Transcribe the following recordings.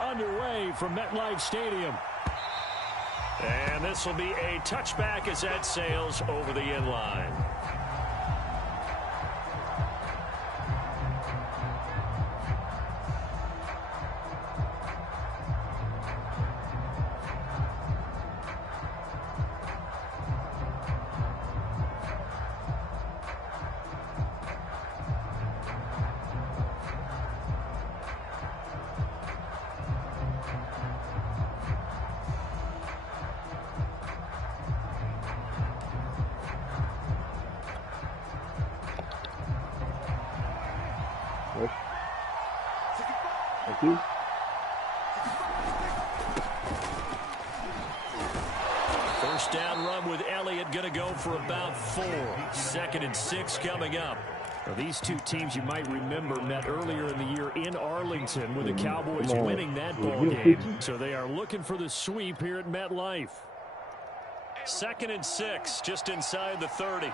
underway from MetLife Stadium. And this will be a touchback as that sails over the end line. First down run with Elliott, going to go for about 4. 2nd and 6 coming up. Now, these two teams you might remember met earlier in the year in Arlington with the Cowboys winning that ball game. So they are looking for the sweep here at MetLife. 2nd and 6, just inside the 30.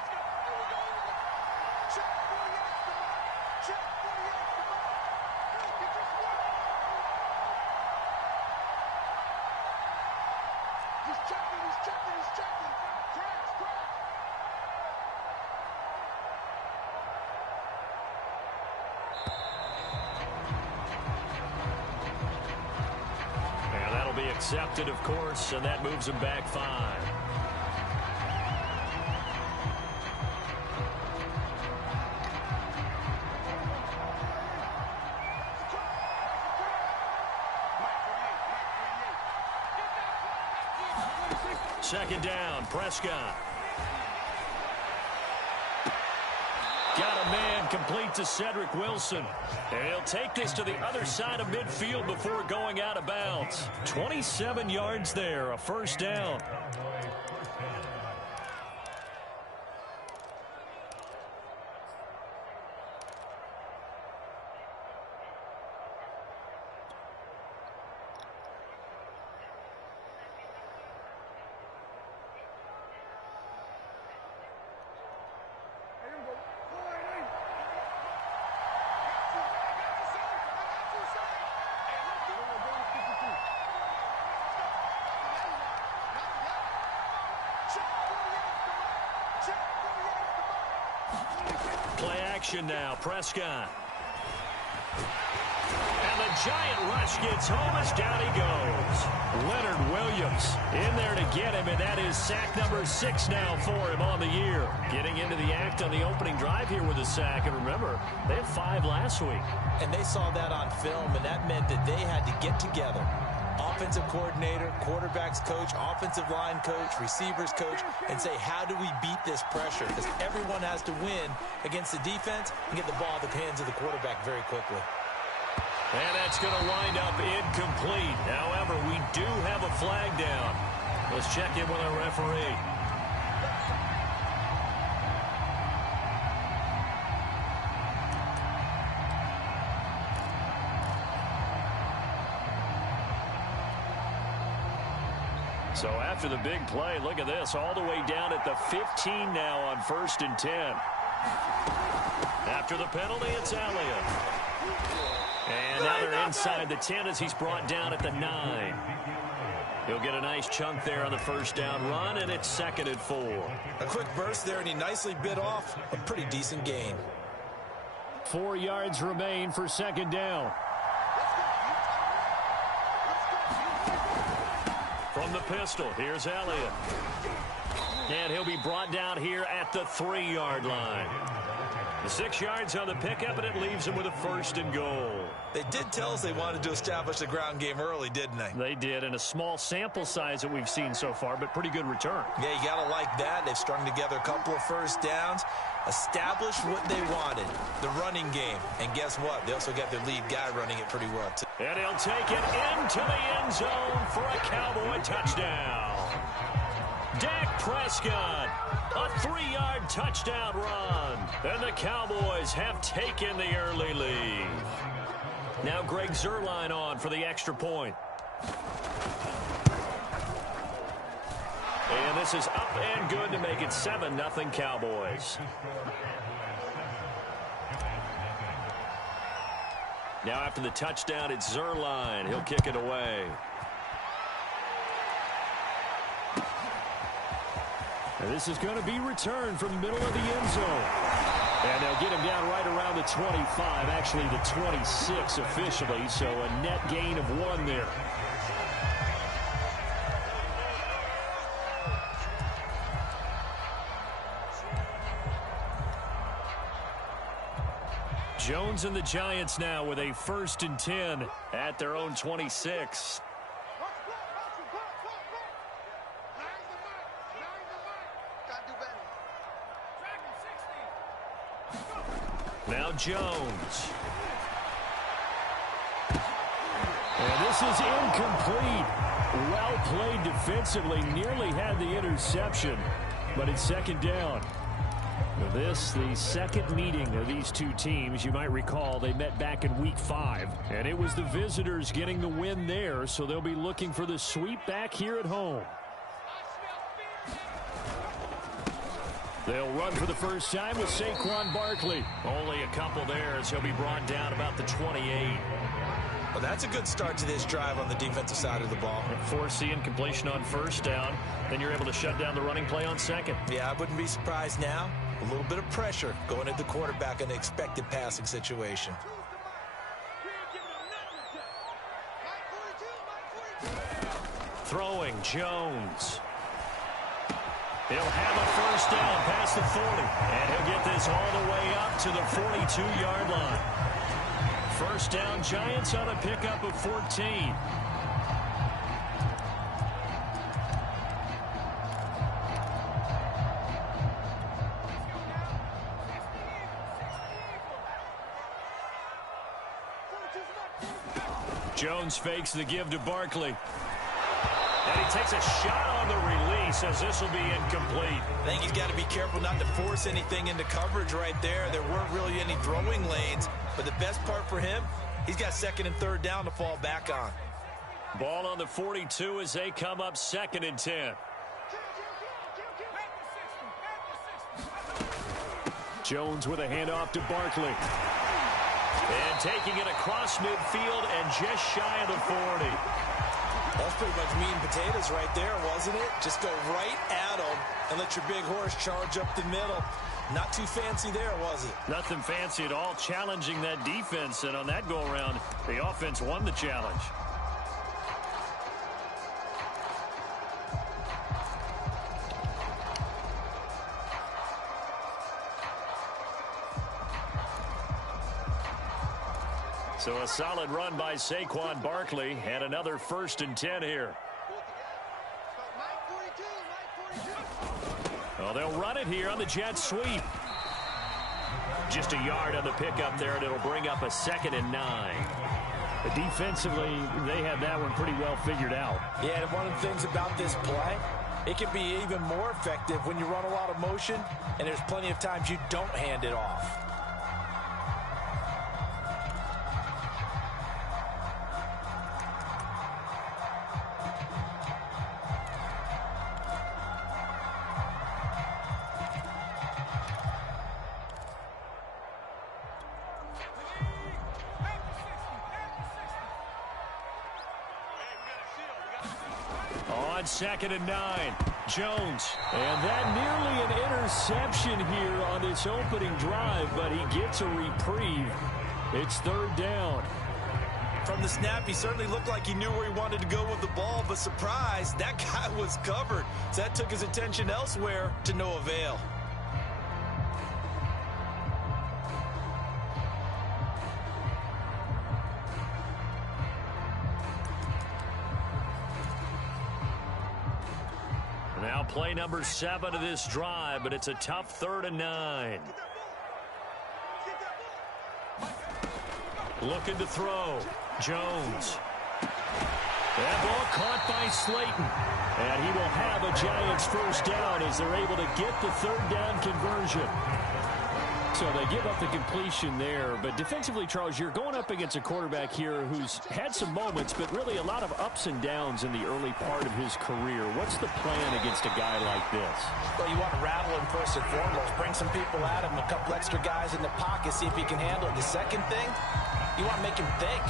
Accepted, of course, and that moves him back 5. Second down, Prescott. Got a man complete to Cedric Wilson. And he'll take this to the other side of midfield before going out of bounds. 27 yards there, a first down. Play action now, Prescott. And the giant rush gets home as down he goes. Leonard Williams in there to get him, and that is sack number 6 now for him on the year. Getting into the act on the opening drive here with a sack. And remember, they had 5 last week. And they saw that on film, and that meant that they had to get together. Offensive coordinator, quarterbacks coach, offensive line coach, receivers coach, and say, how do we beat this pressure? Because everyone has to win against the defense and get the ball at the hands of the quarterback very quickly. And that's going to wind up incomplete. However, we do have a flag down. Let's check in with our referee. So after the big play, look at this, all the way down at the 15 now on 1st and 10. After the penalty, it's Elliott. And now they're inside the 10 as he's brought down at the 9. He'll get a nice chunk there on the first down run, and it's 2nd and 4. A quick burst there, and he nicely bit off a pretty decent gain. 4 yards remain for 2nd down. From the pistol, here's Elliott. And he'll be brought down here at the 3-yard line. The 6 yards on the pickup, and it leaves him with a 1st and goal. They did tell us they wanted to establish the ground game early, didn't they? They did, and a small sample size that we've seen so far, but pretty good return. Yeah, you got to like that. They've strung together a couple of first downs, established what they wanted, the running game. And guess what? They also got their lead guy running it pretty well, too. And he'll take it into the end zone for a Cowboy touchdown. Dak Prescott, a 3-yard touchdown run. And the Cowboys have taken the early lead. Now Greg Zuerlein on for the extra point. And this is up and good to make it 7-0 Cowboys. Now after the touchdown, it's Zerline. He'll kick it away. And this is going to be returned from the middle of the end zone. And they'll get him down right around the 25, actually the 26 officially, so a net gain of 1 there. Jones and the Giants now with a 1st and 10 at their own 26. Now Jones. And this is incomplete. Well played defensively. Nearly had the interception, but it's 2nd down. This, the second meeting of these two teams. You might recall they met back in week 5, and it was the visitors getting the win there, so they'll be looking for the sweep back here at home. They'll run for the first time with Saquon Barkley. Only a couple there as he'll be brought down about the 28. Well, that's a good start to this drive on the defensive side of the ball. Force the incompletion on 1st down. Then you're able to shut down the running play on 2nd. Yeah, I wouldn't be surprised now. A little bit of pressure going at the quarterback in an expected passing situation. Throwing, Jones. He'll have a 1st down past the 40. And he'll get this all the way up to the 42-yard line. 1st down, Giants on a pickup of 14. Jones fakes the give to Barkley. And he takes a shot on the release as this will be incomplete. I think he's got to be careful not to force anything into coverage right there. There weren't really any throwing lanes. But the best part for him, he's got 2nd and 3rd down to fall back on. Ball on the 42 as they come up 2nd and 10. Jones with a handoff to Barkley. And taking it across midfield and just shy of the 40. That's pretty much meat and potatoes right there, wasn't it? Just go right at them and let your big horse charge up the middle. Not too fancy there, was it? Nothing fancy at all, challenging that defense. And on that go-around, the offense won the challenge. So a solid run by Saquon Barkley and another 1st and 10 here. Well, they'll run it here on the jet sweep. Just a yard on the pickup there, and it'll bring up a 2nd and 9. But defensively, they have that one pretty well figured out. Yeah, and one of the things about this play, it can be even more effective when you run a lot of motion, and there's plenty of times you don't hand it off. On 2nd and 9, Jones. And that nearly an interception here on this opening drive, but he gets a reprieve. It's 3rd down. From the snap, he certainly looked like he knew where he wanted to go with the ball, but surprise, that guy was covered. So that took his attention elsewhere to no avail. Now play number 7 of this drive, but it's a tough 3rd and 9. Looking to throw. Jones. That ball caught by Slayton. And he will have a Giants 1st down as they're able to get the 3rd down conversion. So they give up the completion there. But defensively, Charles, you're going up against a quarterback here who's had some moments, but really a lot of ups and downs in the early part of his career. What's the plan against a guy like this? Well, you want to rattle him first and foremost. Bring some people at him, a couple extra guys in the pocket, see if he can handle it. The second thing, You want to make him think.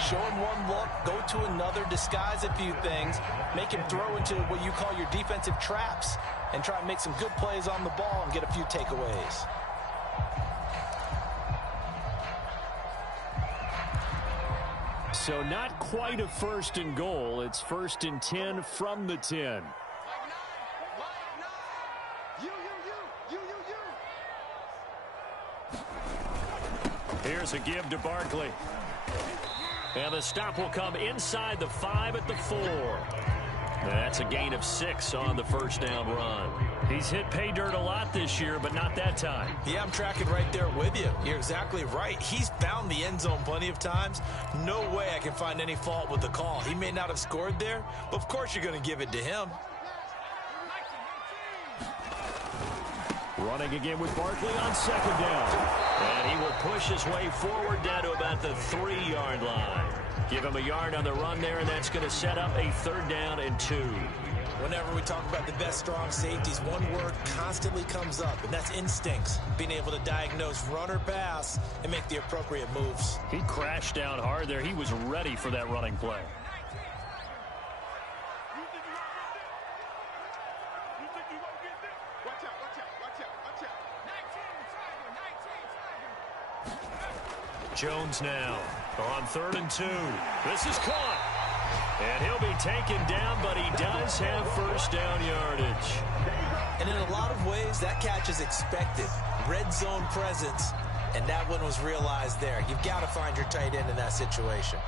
Show him one look, go to another, disguise a few things, make him throw into what you call your defensive traps, and try and make some good plays on the ball and get a few takeaways. So not quite a 1st and goal. It's 1st and 10 from the 10. Here's a give to Barkley. And the stop will come inside the 5 at the 4. That's a gain of 6 on the 1st down run. He's hit pay dirt a lot this year, but not that time. Yeah, I'm tracking right there with you. You're exactly right. He's found the end zone plenty of times. No way I can find any fault with the call. He may not have scored there, but of course you're going to give it to him. Running again with Barkley on 2nd down. And he will push his way forward down to about the 3-yard line. Give him a yard on the run there, and that's going to set up a 3rd down and 2. Whenever we talk about the best strong safeties, one word constantly comes up, and that's instincts. Being able to diagnose run or pass and make the appropriate moves. He crashed down hard there. He was ready for that running play. Jones now on 3rd and 2. This is caught. And he'll be taken down, but he does have 1st down yardage. And in a lot of ways, that catch is expected. Red zone presence, and that one was realized there. You've got to find your tight end in that situation.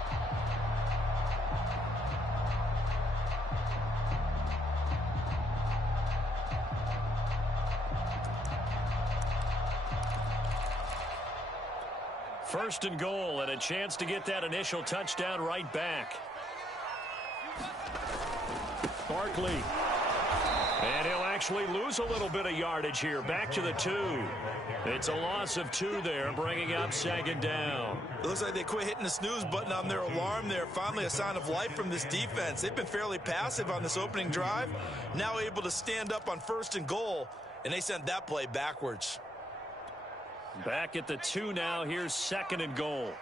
First and goal, and a chance to get that initial touchdown right back. Barkley. And he'll actually lose a little bit of yardage here. Back to the 2. It's a loss of 2 there, bringing up 2nd down. It looks like they quit hitting the snooze button on their alarm there. Finally a sign of life from this defense. They've been fairly passive on this opening drive. Now able to stand up on 1st and goal, and they sent that play backwards. Back at the 2 now. Here's 2nd and goal.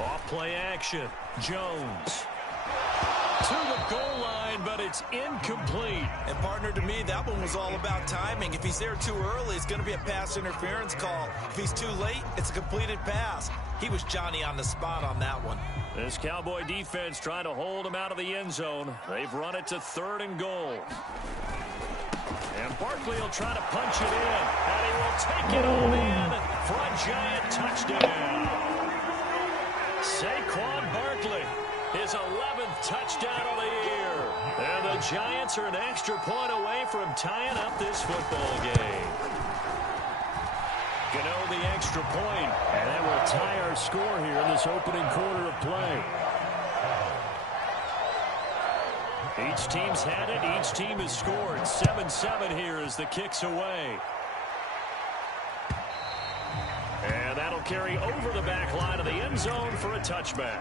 Off play action. Jones. To the goal line, but it's incomplete. And partner, to me, that one was all about timing. If he's there too early, it's going to be a pass interference call. If he's too late, it's a completed pass. He was Johnny on the spot on that one. This Cowboy defense trying to hold him out of the end zone. They've run it to 3rd and goal. And Barkley will try to punch it in. And he will take it home in for a giant touchdown. Saquon Barkley, his 11th touchdown of the year. And the Giants are an extra point away from tying up this football game. Gano the extra point, and that will tie our score here in this opening quarter of play. Each team's had it. Each team has scored. 7-7 here as the kick's away. And that'll carry over the back line of the end zone for a touchback.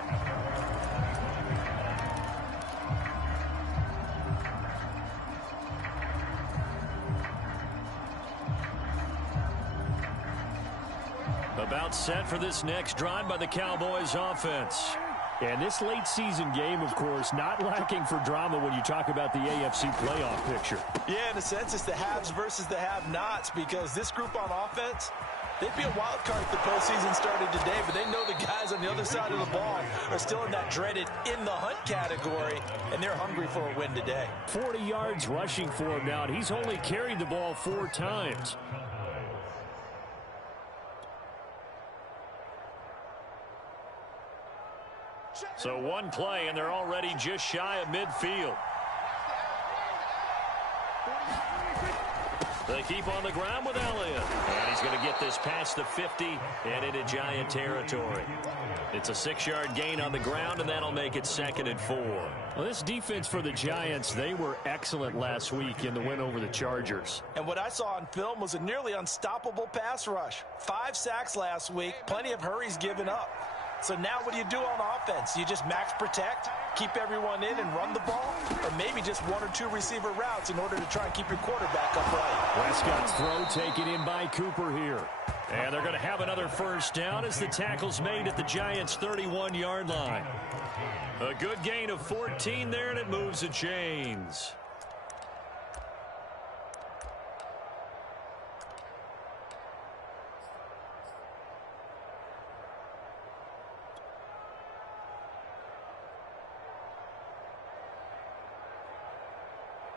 About set for this next drive by the Cowboys offense. And this late season game, of course, not lacking for drama when you talk about the AFC playoff picture. Yeah, in a sense, it's the haves versus the have-nots, because this group on offense, they'd be a wild card if the postseason started today, but they know the guys on the other side of the ball are still in that dreaded in-the-hunt category, and they're hungry for a win today. 40 yards rushing for him now, and he's only carried the ball 4 times. So one play, and they're already just shy of midfield. They keep on the ground with Elliott. And he's going to get this past the 50 and into Giant territory. It's a 6-yard gain on the ground, and that'll make it 2nd and 4. Well, this defense for the Giants, they were excellent last week in the win over the Chargers. And what I saw on film was a nearly unstoppable pass rush. 5 sacks last week, plenty of hurries given up. So now what do you do on offense? You just max protect, keep everyone in and run the ball, or maybe just one or two receiver routes in order to try and keep your quarterback upright. Prescott's throw taken in by Cooper here. And they're going to have another first down as the tackle's made at the Giants' 31-yard line. A good gain of 14 there, and it moves the chains.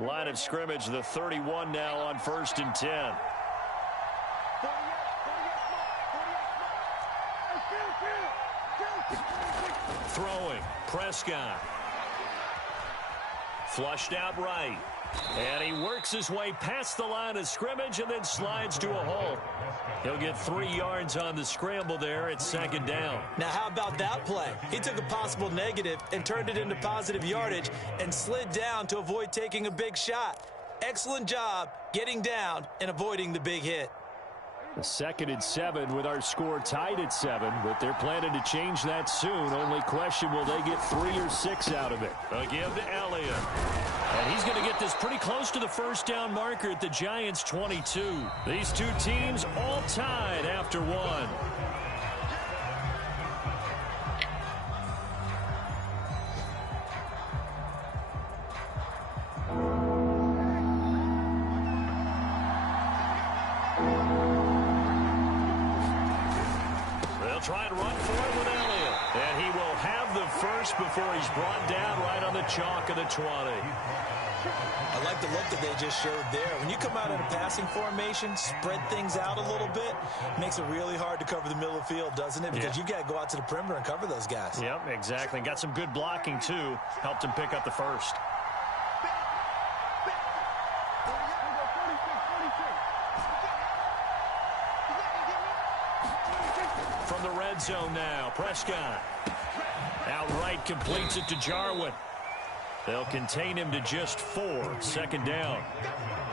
Line of scrimmage, the 31 now on 1st and 10. Throwing, Prescott. Flushed out right. And he works his way past the line of scrimmage and then slides to a hole. He'll get 3 yards on the scramble there at 2nd down. Now, how about that play? He took a possible negative and turned it into positive yardage and slid down to avoid taking a big shot. Excellent job getting down and avoiding the big hit. 2nd and 7 with our score tied at 7, but they're planning to change that soon. Only question, will they get 3 or 6 out of it? A give to Elliott. And he's going to get this pretty close to the first down marker at the Giants' 22. These two teams all tied after 1. Try and run for it with Elliott. And he will have the first before he's brought down right on the chalk of the 20. I like the look that they just showed there. When you come out in a passing formation, spread things out a little bit, makes it really hard to cover the middle of the field, doesn't it? Because you got to go out to the perimeter and cover those guys. Yep, exactly. Got some good blocking, too. Helped him pick up the first. From the red zone now, Prescott. Outright completes it to Jarwin. They'll contain him to just 4. 2nd down.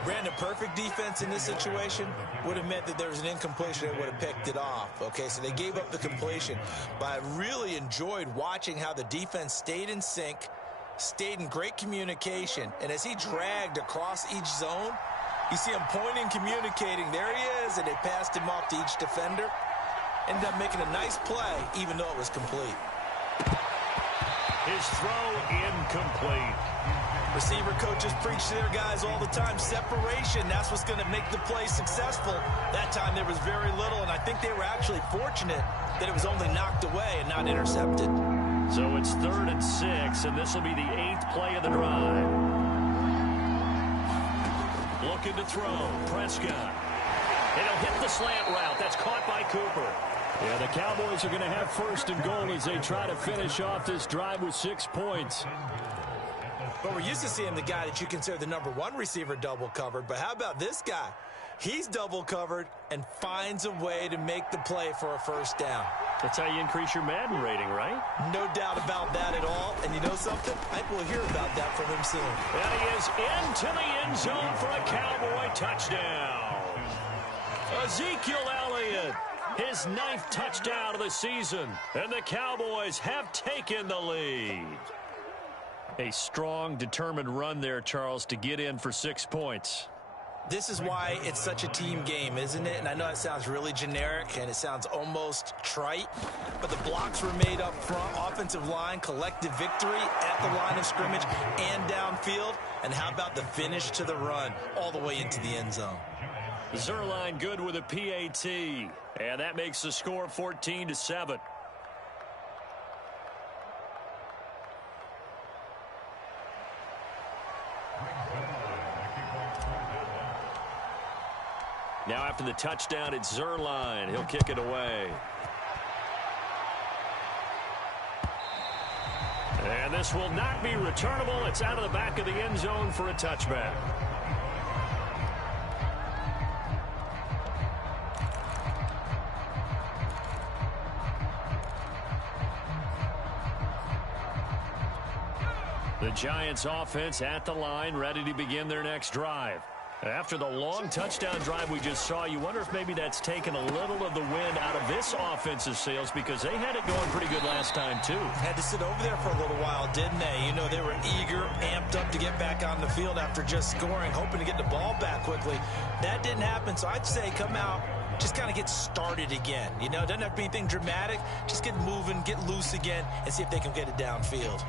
Brandon, perfect defense in this situation would have meant that there was an incompletion that would have picked it off. Okay, so they gave up the completion. But I really enjoyed watching how the defense stayed in sync, stayed in great communication. And as he dragged across each zone, you see him pointing, communicating. There he is, and they passed him off to each defender. Ended up making a nice play, even though it was complete. His throw incomplete. Receiver coaches preach to their guys all the time. Separation, that's what's going to make the play successful. That time there was very little, and I think they were actually fortunate that it was only knocked away and not intercepted. So it's 3rd and 6, and this will be the 8th play of the drive. Looking to throw, Prescott. And he'll hit the slant route. That's caught by Cooper. Yeah, the Cowboys are going to have 1st and goal as they try to finish off this drive with 6 points. But we're used to seeing the guy that you consider the #1 receiver double covered. But how about this guy? He's double covered and finds a way to make the play for a first down. That's how you increase your Madden rating, right? No doubt about that at all. And you know something? I think we'll hear about that from him soon. And he is into the end zone for a Cowboy touchdown. Ezekiel Elliott, his 9th touchdown of the season, and the Cowboys have taken the lead. A strong, determined run there, Charles, to get in for 6 points. This is why it's such a team game, isn't it? And I know it sounds really generic and it sounds almost trite, but the blocks were made up front, offensive line, collective victory at the line of scrimmage and downfield. And how about the finish to the run all the way into the end zone? Zerline good with a PAT, and that makes the score 14-7. Now after the touchdown, it's Zerline. He'll kick it away. And this will not be returnable. It's out of the back of the end zone for a touchback. The Giants offense at the line, ready to begin their next drive. After the long touchdown drive we just saw, you wonder if maybe that's taken a little of the wind out of this offensive sails, because they had it going pretty good last time, too. Had to sit over there for a little while, didn't they? You know, they were eager, amped up to get back on the field after just scoring, hoping to get the ball back quickly. That didn't happen, so I'd say come out, just kind of get started again. You know, it doesn't have to be anything dramatic. Just get moving, get loose again, and see if they can get it downfield.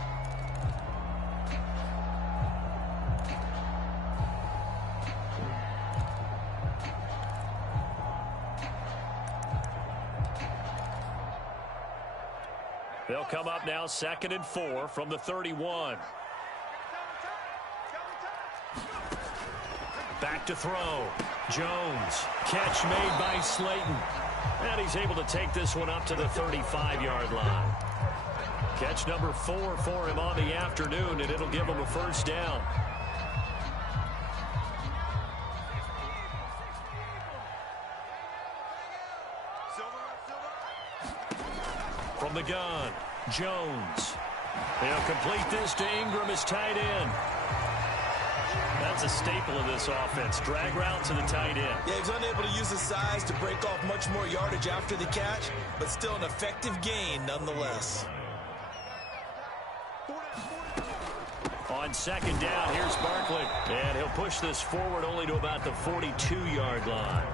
They'll come up now 2nd and 4 from the 31. Back to throw. Jones. Catch made by Slayton. And he's able to take this one up to the 35-yard line. Catch number 4 for him on the afternoon, and it'll give him a first down. From the gun, Jones. He'll complete this to Ingram, his tight end. That's a staple of this offense. Drag route to the tight end. Yeah, he's unable to use his size to break off much more yardage after the catch, but still an effective gain nonetheless. On 2nd down, here's Barkley. And he'll push this forward only to about the 42-yard line.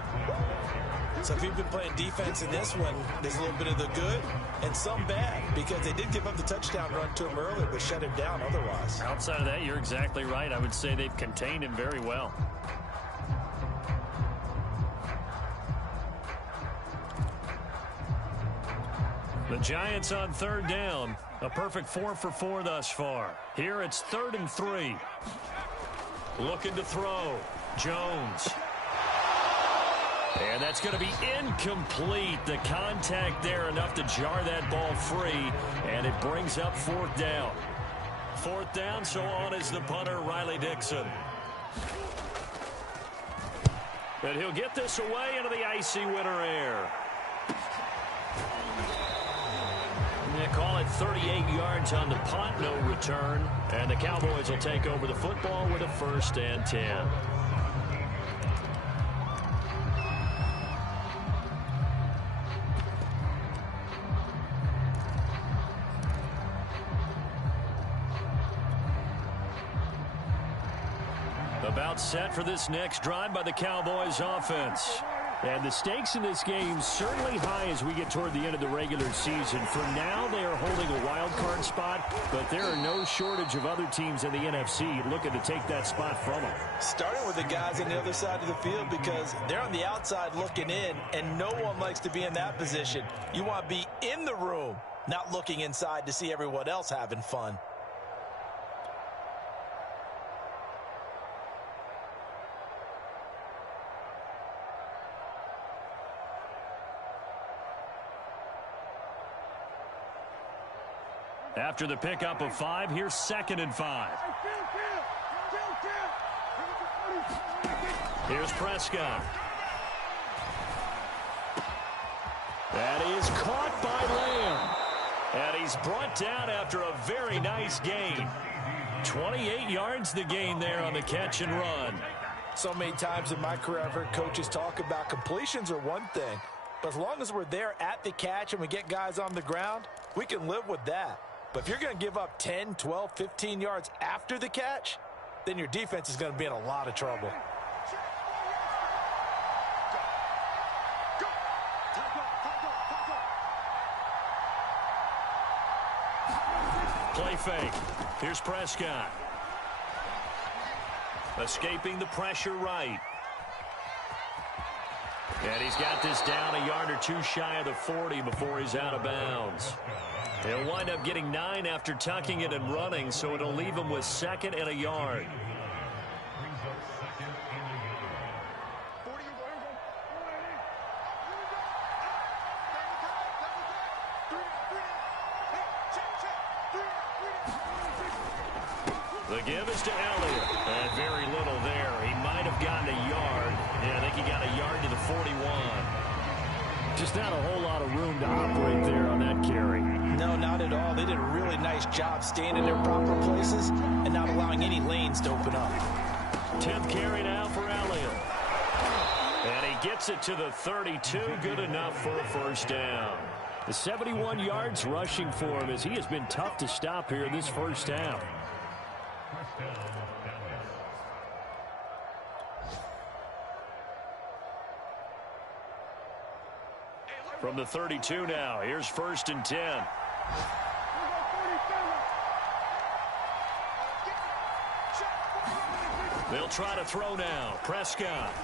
So if you've been playing defense in this one, there's a little bit of the good and some bad, because they did give up the touchdown run to him earlier, but shut him down otherwise. Outside of that, you're exactly right. I would say they've contained him very well. The Giants on 3rd down. A perfect 4 for 4 thus far. Here it's 3rd and 3. Looking to throw. Jones. And that's going to be incomplete. The contact there enough to jar that ball free, and it brings up 4th down. 4th down, so on is the punter, Riley Dixon. And he'll get this away into the icy winter air. They call it 38 yards on the punt, no return. And the Cowboys will take over the football with a 1st and 10. About set for this next drive by the Cowboys offense. And the stakes in this game certainly high as we get toward the end of the regular season. For now, they are holding a wild card spot, but there are no shortage of other teams in the NFC looking to take that spot from them. Starting with the guys on the other side of the field, because they're on the outside looking in, and no one likes to be in that position. You want to be in the room, not looking inside to see everyone else having fun. After the pickup of 5, here's 2nd and 5. Here's Prescott. That is caught by Lamb. And he's brought down after a very nice gain. 28 yards the gain there on the catch and run. So many times in my career I've heard coaches talk about completions are one thing, but as long as we're there at the catch and we get guys on the ground, we can live with that. But if you're going to give up 10, 12, 15 yards after the catch, then your defense is going to be in a lot of trouble. Play fake. Here's Prescott. Escaping the pressure right. And he's got this down a yard or two shy of the 40 before he's out of bounds. He'll wind up getting 9 after tucking it and running, so it'll leave him with 2nd and a yard. The give is to Elliott. And very little there. He might have gotten a yard. Yeah, I think he got a yard to the 41. Just not a whole lot of room to operate there on that carry. No, not at all. They did a really nice job staying in their proper places and not allowing any lanes to open up. 10th carry now for Elliott. gets it to the 32. Good enough for a first down. The 71 yards rushing for him as he has been tough to stop here this first half. From the 32 now, here's 1st and 10. They'll try to throw now. Prescott.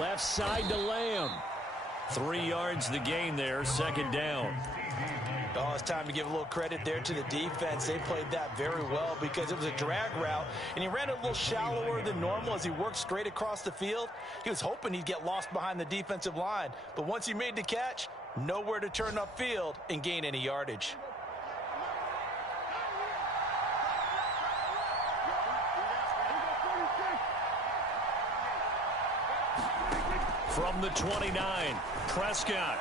Left side to Lamb. 3 yards the gain there, 2nd down. Oh, it's time to give a little credit there to the defense. They played that very well because it was a drag route, and he ran it a little shallower than normal as he worked straight across the field. He was hoping he'd get lost behind the defensive line, but once he made the catch, nowhere to turn upfield and gain any yardage. From the 29, Prescott.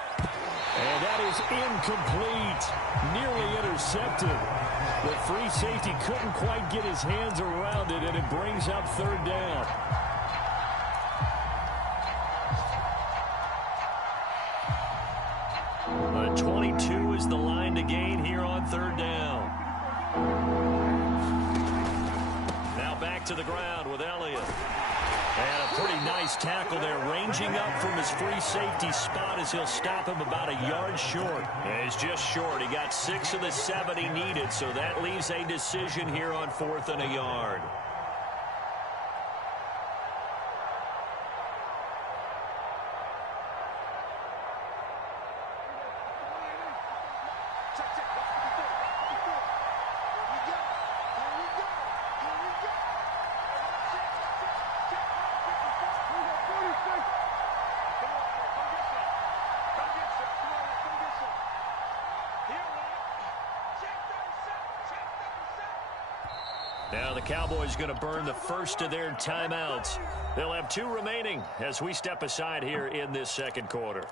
And that is incomplete. Nearly intercepted. The free safety couldn't quite get his hands around it, and it brings up 3rd down. A 22 is the line to gain here on 3rd down. Now back to the ground with Elliott. And a pretty nice tackle there, ranging up from his free safety spot as he'll stop him about a yard short. And he's just short. He got 6 of the 7 he needed, so that leaves a decision here on 4th and a yard. Now the Cowboys going to burn the first of their timeouts. They'll have 2 remaining as we step aside here in this 2nd quarter.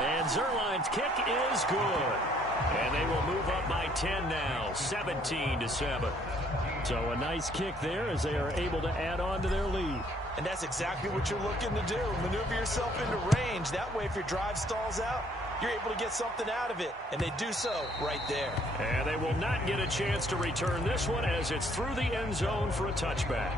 And Zerline's kick is good. And they will move up by 10 now, 17-7. So a nice kick there as they are able to add on to their lead. And that's exactly what you're looking to do. Maneuver yourself into range. That way, if your drive stalls out, you're able to get something out of it. And they do so right there. And they will not get a chance to return this one as it's through the end zone for a touchback.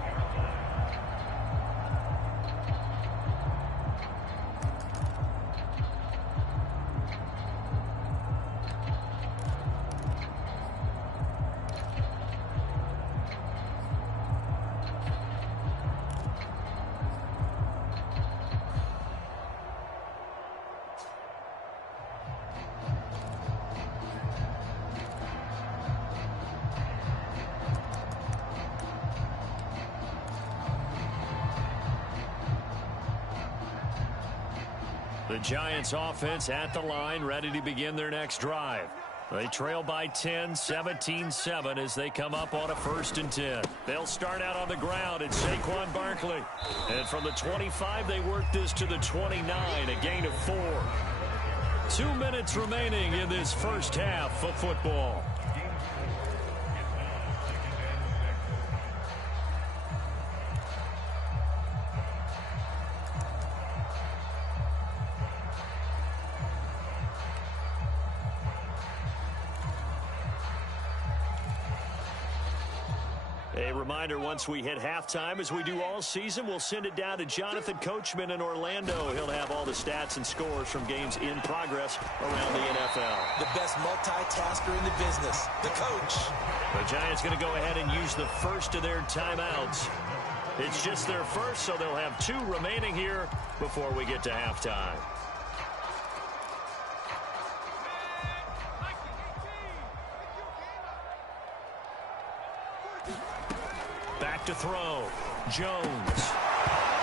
The Giants offense at the line, ready to begin their next drive. They trail by 10, 17-7 as they come up on a 1st and 10. They'll start out on the ground at Saquon Barkley. And from the 25, they work this to the 29, a gain of 4. 2 minutes remaining in this first half of football. A reminder, once we hit halftime, as we do all season, we'll send it down to Jonathan Coachman in Orlando. He'll have all the stats and scores from games in progress around the NFL. The best multitasker in the business, the coach. The Giants going to go ahead and use the first of their timeouts. It's just their first, so they'll have 2 remaining here before we get to halftime. Back to throw. Jones.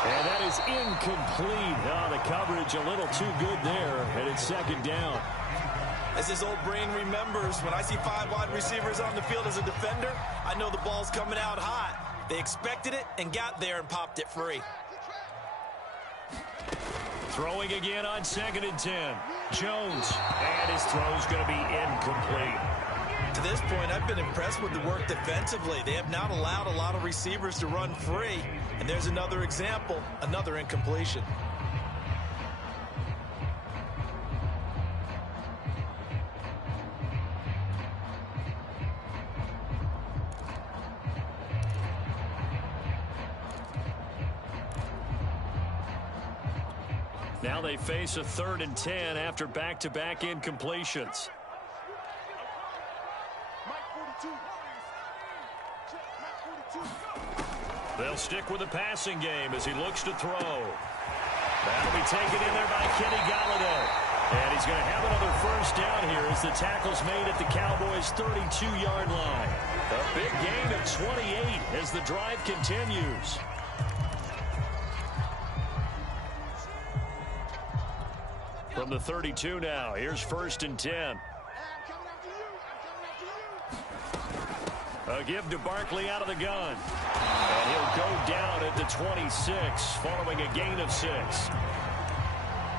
And that is incomplete. Oh, the coverage a little too good there, and it's second down. As his old brain remembers, when I see 5 wide receivers on the field as a defender, I know the ball's coming out hot. They expected it and got there and popped it free. Throwing again on 2nd and 10. Jones, and his throw's going to be incomplete. To this point, I've been impressed with the work defensively. They have not allowed a lot of receivers to run free. And there's another example, another incompletion. Now they face a 3rd and 10 after back-to-back incompletions. They'll stick with the passing game as he looks to throw. That'll be taken in there by Kenny Golladay. And he's going to have another first down here as the tackle's made at the Cowboys' 32-yard line. A big gain of 28 as the drive continues. From the 32 now, here's 1st and 10. A give to Barkley out of the gun. And he'll go down at the 26, following a gain of 6.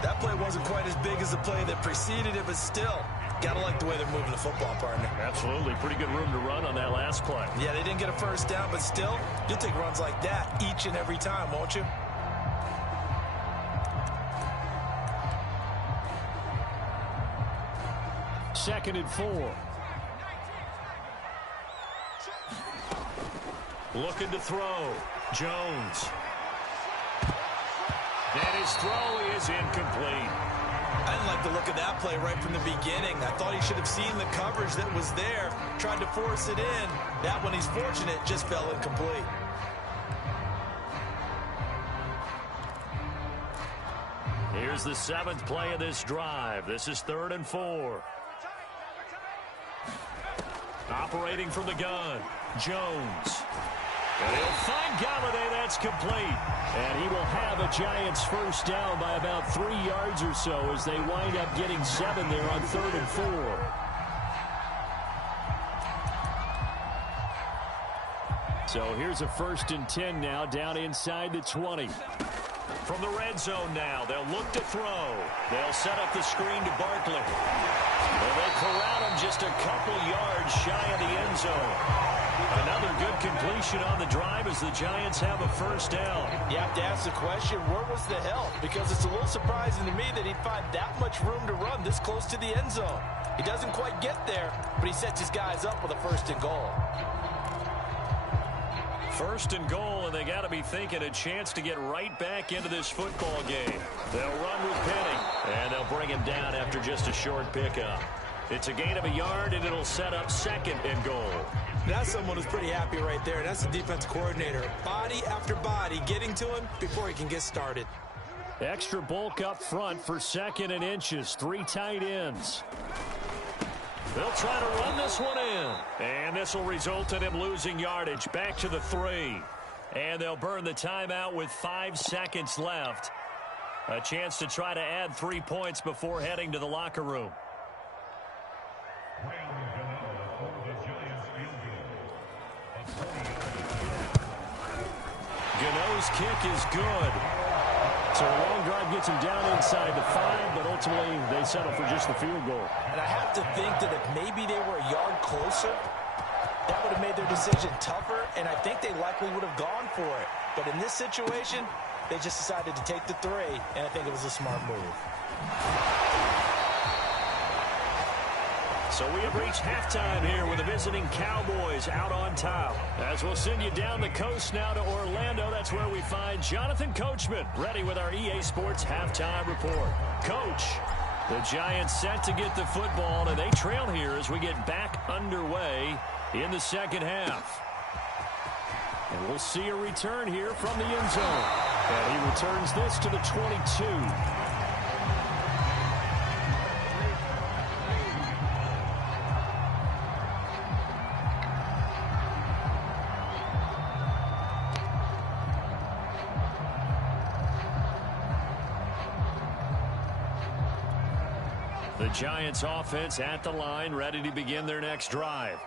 That play wasn't quite as big as the play that preceded it, but still, gotta like the way they're moving the football, partner. Absolutely. Pretty good room to run on that last play. Yeah, they didn't get a first down, but still, you'll take runs like that each and every time, won't you? Second and 4. Looking to throw. Jones. And his throw is incomplete. I didn't like the look of that play right from the beginning. I thought he should have seen the coverage that was there, tried to force it in. That one, he's fortunate, just fell incomplete. Here's the 7th play of this drive. This is 3rd and 4. Operating from the gun, Jones. And he'll find Golladay. That's complete. And he will have a Giants first down by about 3 yards or so as they wind up getting 7 there on 3rd and 4. So here's a 1st and 10 now down inside the 20. From the red zone now, they'll look to throw. They'll set up the screen to Barkley. And they corral him just a couple yards shy of the end zone. Another good completion on the drive as the Giants have a first down. You have to ask the question, where was the help? Because it's a little surprising to me that he'd find that much room to run this close to the end zone. He doesn't quite get there, but he sets his guys up with a 1st and goal. 1st and goal, and they got to be thinking a chance to get right back into this football game. They'll run with Penny, and they'll bring him down after just a short pickup. It's a gain of a yard, and it'll set up 2nd and goal. That's someone who's pretty happy right there. That's the defensive coordinator. Body after body getting to him before he can get started. Extra bulk up front for 2nd and inches. 3 tight ends. They'll try to run this one in. And this will result in him losing yardage. Back to the 3. And they'll burn the timeout with 5 seconds left. A chance to try to add 3 points before heading to the locker room. Gano's kick is good. So a long drive gets him down inside the 5, but ultimately they settle for just the field goal. And I have to think that if maybe they were a yard closer, that would have made their decision tougher, and I think they likely would have gone for it. But in this situation, they just decided to take the 3, and I think it was a smart move. So we have reached halftime here with the visiting Cowboys out on top. As we'll send you down the coast now to Orlando, that's where we find Jonathan Coachman ready with our EA Sports halftime report. Coach, the Giants set to get the football, and they trail here as we get back underway in the second half. And we'll see a return here from the end zone. And he returns this to the 22. The Giants offense at the line, ready to begin their next drive.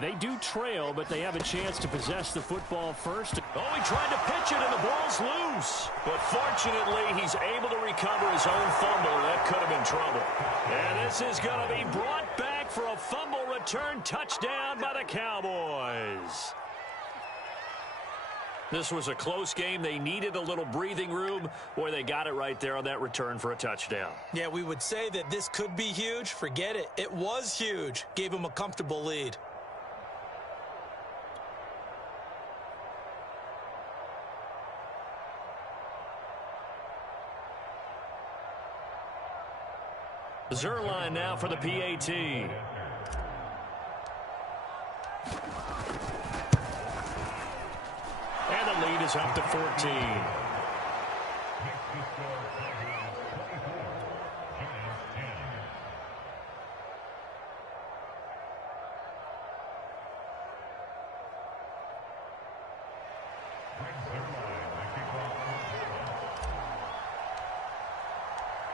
They do trail, but they have a chance to possess the football first. Oh, he tried to pitch it, and the ball's loose. But fortunately, he's able to recover his own fumble, and that could have been trouble. And this is going to be brought back for a fumble return touchdown by the Cowboys. This was a close game. They needed a little breathing room. Boy, they got it right there on that return for a touchdown. Yeah, we would say that this could be huge. Forget it. It was huge. Gave him a comfortable lead. Zerline now for the PAT. And the lead is up to 14.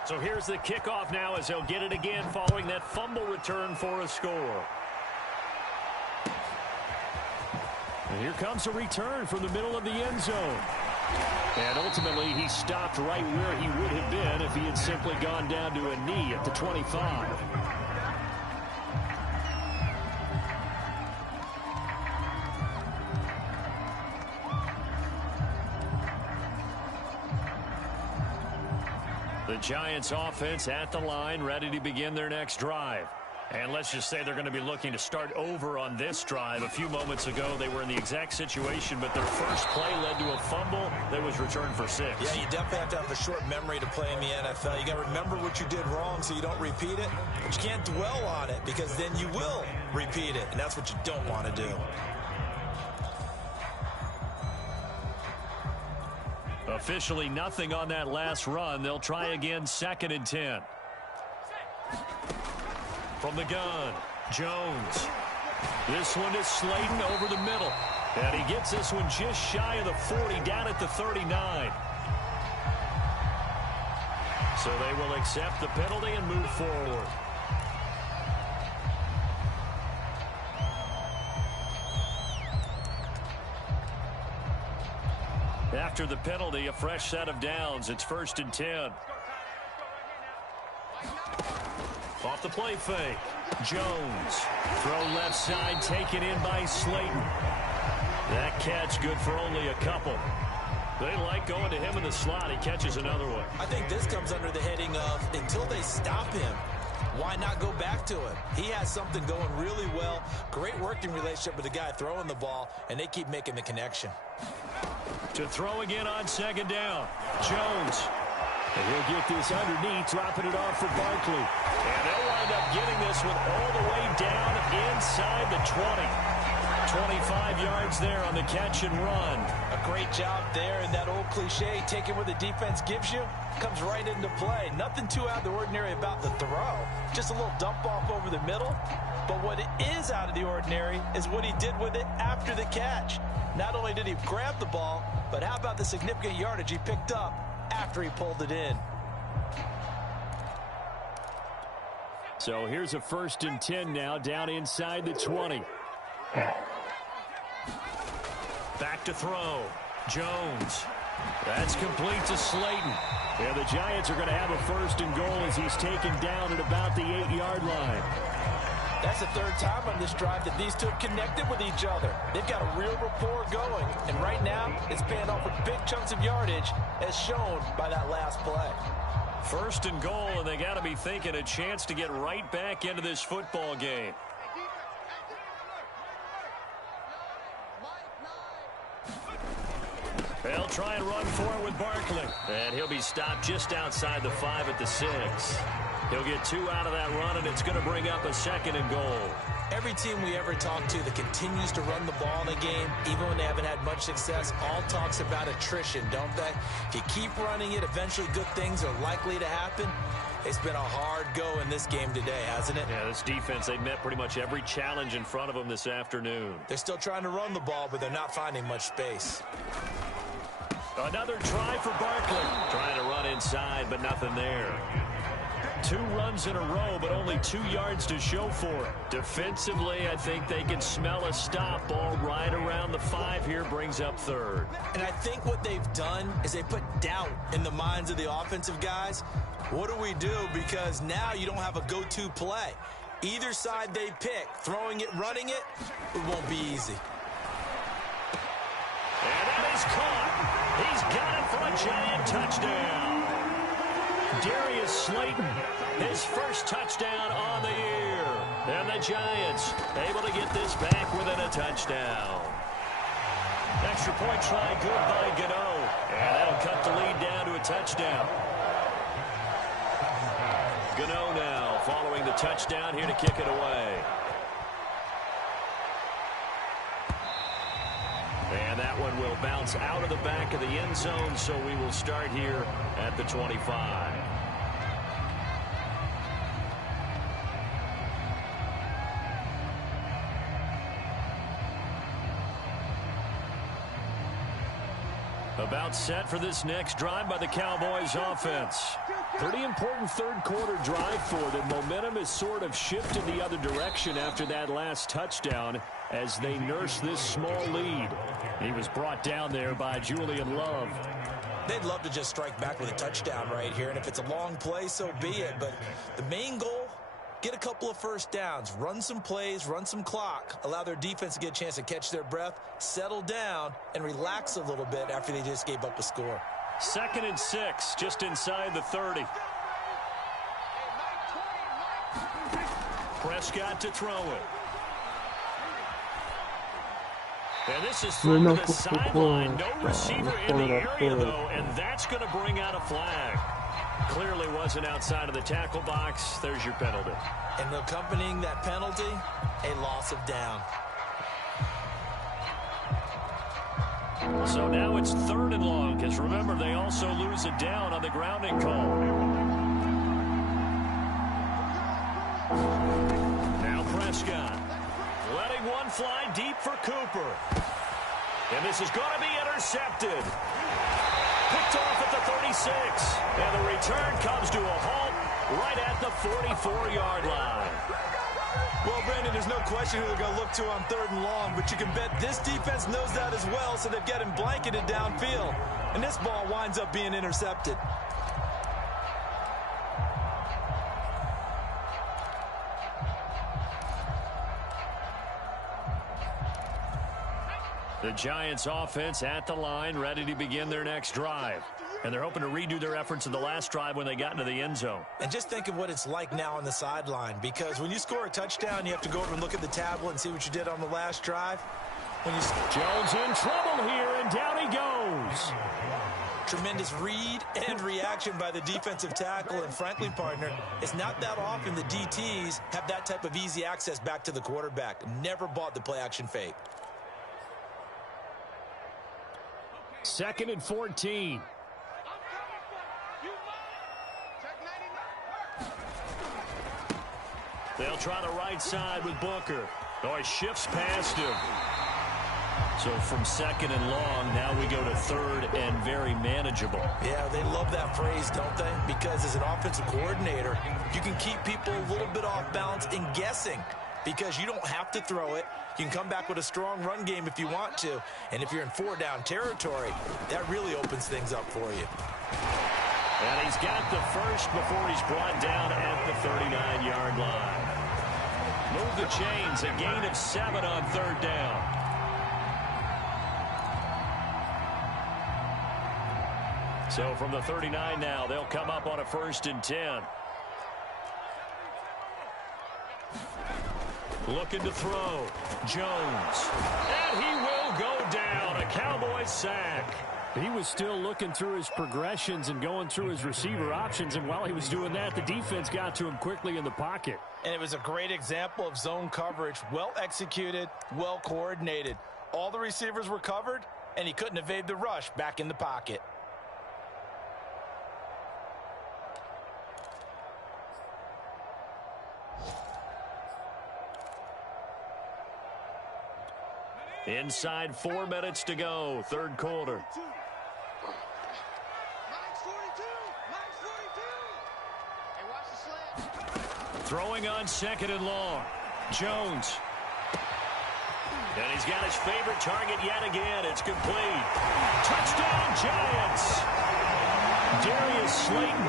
So here's the kickoff now as they'll get it again following that fumble return for a score. And here comes a return from the middle of the end zone. And ultimately he stopped right where he would have been if he had simply gone down to a knee at the 25. The Giants offense at the line, ready to begin their next drive. And let's just say they're going to be looking to start over on this drive. A few moments ago, they were in the exact situation, but their first play led to a fumble that was returned for 6. Yeah, you definitely have to have a short memory to play in the NFL. You got to remember what you did wrong so you don't repeat it. But you can't dwell on it because then you will repeat it, and that's what you don't want to do. Officially nothing on that last run. They'll try again, 2nd and 10. From the gun, Jones. This one is Slayton over the middle. And he gets this one just shy of the 40, down at the 39. So they will accept the penalty and move forward. After the penalty, a fresh set of downs. It's 1st and 10. Off the play fake. Jones. Throw left side, taken in by Slayton. That catch good for only a couple. They like going to him in the slot. He catches another one. I think this comes under the heading of until they stop him, why not go back to it? He has something going really well. Great working relationship with the guy throwing the ball, and they keep making the connection. To throw again on 2nd down. Jones. And he'll get this underneath, dropping it off for Barkley. And they'll wind up getting this one all the way down inside the 20. 25 yards there on the catch and run. A great job there, and that old cliche, taking where the defense gives you, comes right into play. Nothing too out of the ordinary about the throw. Just a little dump off over the middle. But what is out of the ordinary is what he did with it after the catch. Not only did he grab the ball, but how about the significant yardage he picked up after he pulled it in. So here's a 1st and 10 now, down inside the 20. Back to throw. Jones. That's complete to Slayton. Yeah, the Giants are going to have a 1st and goal as he's taken down at about the 8-yard line. That's the 3rd time on this drive that these two have connected with each other. They've got a real rapport going. And right now, it's paying off with big chunks of yardage, as shown by that last play. 1st and goal, and they got to be thinking a chance to get right back into this football game. They'll try and run for it with Barkley. And he'll be stopped just outside the 5 at the 6. He'll get 2 out of that run, and it's going to bring up a 2nd and goal. Every team we ever talk to that continues to run the ball in a game, even when they haven't had much success, all talks about attrition, don't they? If you keep running it, eventually good things are likely to happen. It's been a hard go in this game today, hasn't it? Yeah, this defense, they met pretty much every challenge in front of them this afternoon. They're still trying to run the ball, but they're not finding much space. Another try for Barkley. Trying to run inside, but nothing there. 2 runs in a row, but only 2 yards to show for it. Defensively, I think they can smell a stop. Ball right around the 5 here, brings up third. And I think what they've done is they put doubt in the minds of the offensive guys. What do we do? Because now you don't have a go-to play. Either side they pick, throwing it, running it, it won't be easy. And that is caught. He's got it for a giant touchdown. Darius Slayton, his first touchdown on the year. And the Giants able to get this back within a touchdown. Extra point try good by Gano. And that'll cut the lead down to a touchdown. Gano now following the touchdown here to kick it away. And that one will bounce out of the back of the end zone, so we will start here at the 25. About set for this next drive by the Cowboys offense. Pretty important third quarter drive for them. Momentum has sort of shifted the other direction after that last touchdown as they nurse this small lead. He was brought down there by Julian Love. They'd love to just strike back with a touchdown right here, and if it's a long play, so be it. But the main goal, get a couple of first downs, run some plays, run some clock, allow their defense to get a chance to catch their breath, settle down, and relax a little bit after they just gave up a score. 2nd and 6, just inside the 30. Prescott to throw it. And this is thrown to the sideline. No receiver in the area, though, and that's going to bring out a flag. Clearly wasn't outside of the tackle box. There's your penalty. And accompanying that penalty, a loss of down. So now it's 3rd and long, because remember, they also lose a down on the grounding call. Now Prescott letting one fly deep for Cooper. And this is going to be intercepted. Picked off at the 36. And the return comes to a halt right at the 44-yard line. Well, Brandon, there's no question who they're going to look to on 3rd and long, but you can bet this defense knows that as well, so they're getting blanketed downfield. And this ball winds up being intercepted. The Giants offense at the line, ready to begin their next drive. And they're hoping to redo their efforts in the last drive when they got into the end zone. And just think of what it's like now on the sideline, because when you score a touchdown, you have to go over and look at the tablet and see what you did on the last drive. Jones in trouble here, and down he goes. Tremendous read and reaction by the defensive tackle, and frankly, partner, it's not that often the DTs have that type of easy access back to the quarterback. Never bought the play-action fake. 2nd and 14. They'll try the right side with Booker. Oh, he shifts past him. So from 2nd and long, now we go to 3rd and very manageable. Yeah, they love that phrase, don't they? Because as an offensive coordinator, you can keep people a little bit off balance and guessing, because you don't have to throw it. You can come back with a strong run game if you want to. And if you're in 4-down territory, that really opens things up for you. And he's got the first before he's brought down at the 39-yard line. Move the chains, a gain of 7 on 3rd down. So from the 39 now, they'll come up on a 1st and 10. Looking to throw. Jones. And he will go down. A Cowboys sack. He was still looking through his progressions and going through his receiver options, and while he was doing that, the defense got to him quickly in the pocket. And it was a great example of zone coverage. Well executed, well coordinated. All the receivers were covered, and he couldn't evade the rush back in the pocket. Inside 4 minutes to go, 3rd quarter. Throwing on second and long. Jones. And he's got his favorite target yet again. It's complete. Touchdown, Giants. Darius Slayton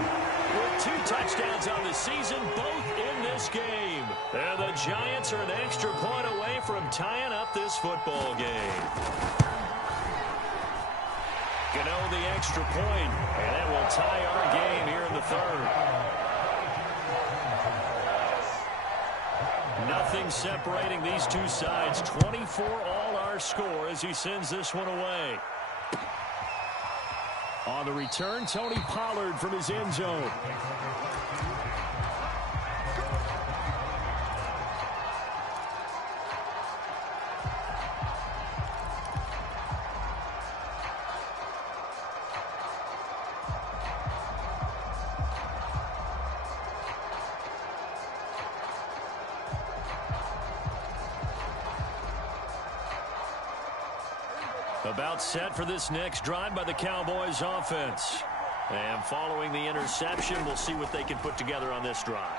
with 2 touchdowns on the season, both in this game. And the Giants are an extra point away from tying up this football game. Gano the extra point, and it will tie our game here in the third. Nothing separating these two sides. 24 all our score as he sends this one away. On the return, Tony Pollard from his end zone. About set for this next drive by the Cowboys offense. And following the interception, we'll see what they can put together on this drive.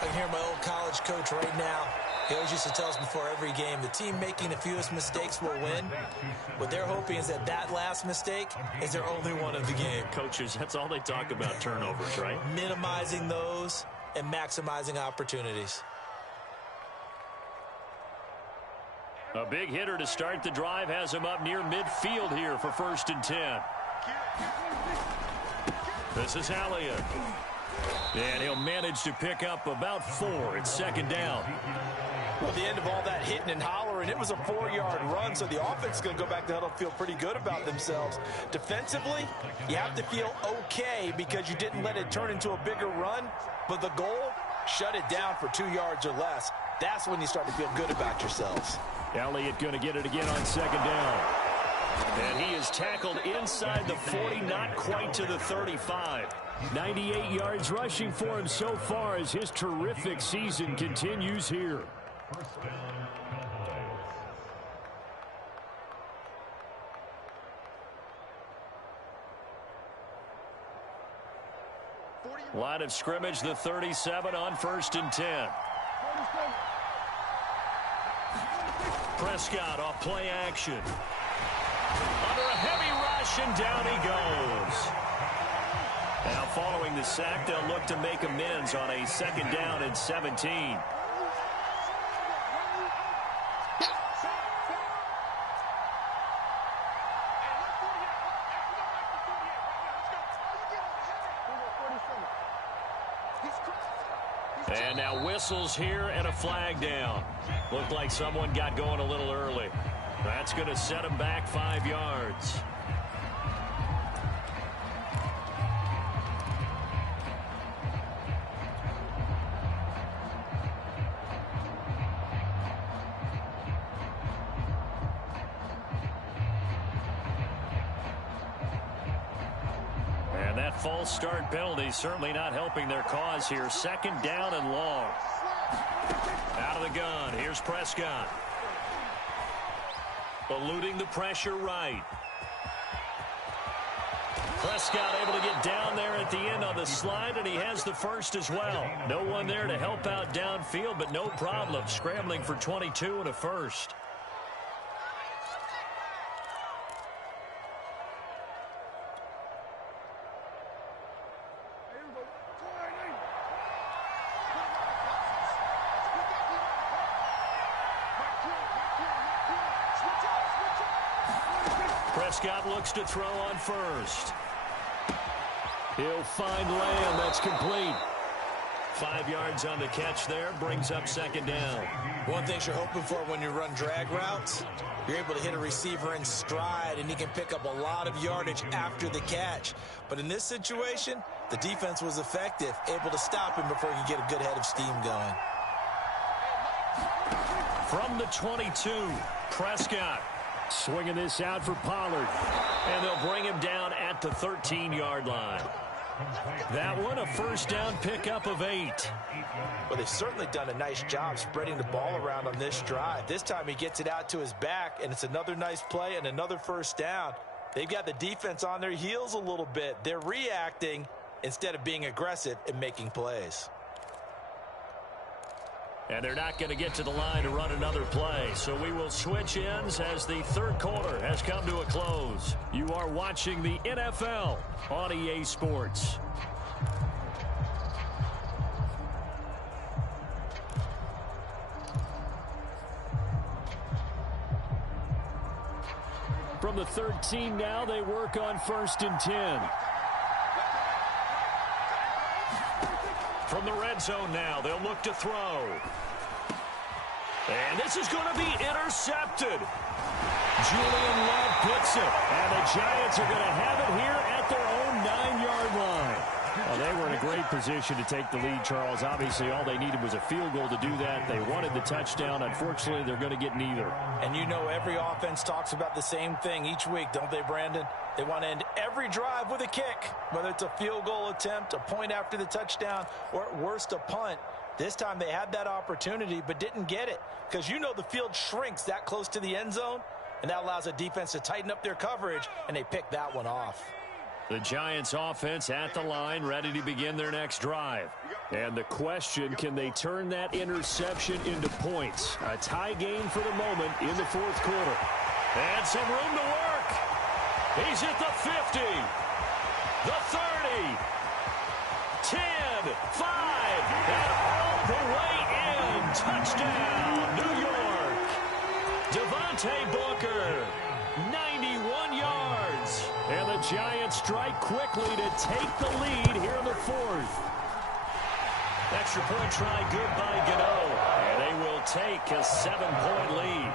I can hear my old college coach right now. He always used to tell us before every game, the team making the fewest mistakes will win. What they're hoping is that that last mistake is their only one of the game. Coaches, that's all they talk about, turnovers, right? Minimizing those and maximizing opportunities. A big hitter to start the drive has him up near midfield here for 1st and 10. This is Elliott. And he'll manage to pick up about 4. It's 2nd down. Well, the end of all that hitting and hollering, it was a 4-yard run, so the offense is going to go back to huddle and feel pretty good about themselves. Defensively, you have to feel okay because you didn't let it turn into a bigger run, but the goal, shut it down for 2 yards or less. That's when you start to feel good about yourselves. Elliott going to get it again on 2nd down. And he is tackled inside the 40, not quite to the 35. 98 yards rushing for him so far as his terrific season continues here. Line of scrimmage, the 37 on 1st and 10. Prescott off play action. Under a heavy rush, and down he goes. Now following the sack, they'll look to make amends on a 2nd down and 17. And now whistles here and a flag down. Looked like someone got going a little early. That's going to set him back 5 yards. And that false start penalty certainly not helping their cause here. 2nd down and long. Out of the gun. Here's Prescott. Eluding the pressure right. Prescott able to get down there at the end on the slide, and he has the first as well. No one there to help out downfield, but no problem. Scrambling for 22 and a first. Prescott looks to throw on first. He'll find Lamb. That's complete. 5 yards on the catch there. Brings up 2nd down. One thing you're hoping for when you run drag routes, you're able to hit a receiver in stride, and he can pick up a lot of yardage after the catch. But in this situation, the defense was effective, able to stop him before he could get a good head of steam going. From the 22, Prescott swinging this out for Pollard. And they'll bring him down at the 13-yard line. That one, a 1st down pickup of 8. Well, they've certainly done a nice job spreading the ball around on this drive. This time he gets it out to his back, and it's another nice play and another 1st down. They've got the defense on their heels a little bit. They're reacting instead of being aggressive and making plays. And they're not going to get to the line to run another play. So we will switch ends as the third quarter has come to a close. You are watching the NFL on EA Sports. From the 13 now, they work on 1st and 10. From the red zone now, they'll look to throw. And this is going to be intercepted. Julian Love puts it. And the Giants are going to have it here at their own 9-yard line. Well, they were in a great position to take the lead, Charles. Obviously, all they needed was a field goal to do that. They wanted the touchdown. Unfortunately, they're going to get neither. And you know every offense talks about the same thing each week, don't they, Brandon? They want to end every drive with a kick, whether it's a field goal attempt, a point after the touchdown, or at worst, a punt. This time they had that opportunity but didn't get it because you know the field shrinks that close to the end zone, and that allows a defense to tighten up their coverage, and they picked that one off. The Giants offense at the line, ready to begin their next drive. And the question, can they turn that interception into points? A tie game for the moment in the fourth quarter. And some room to work. He's at the 50, the 30, 10, 5, and all the way in. Touchdown, New York. Devontae Booker, 91 yards. And the Giants strike quickly to take the lead here in the fourth. Extra point try good by Gano. And they will take a 7-point lead.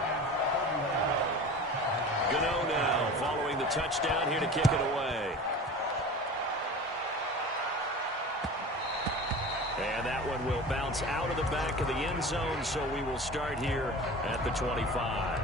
Gano now following the touchdown here to kick it away. And that one will bounce out of the back of the end zone, so we will start here at the 25.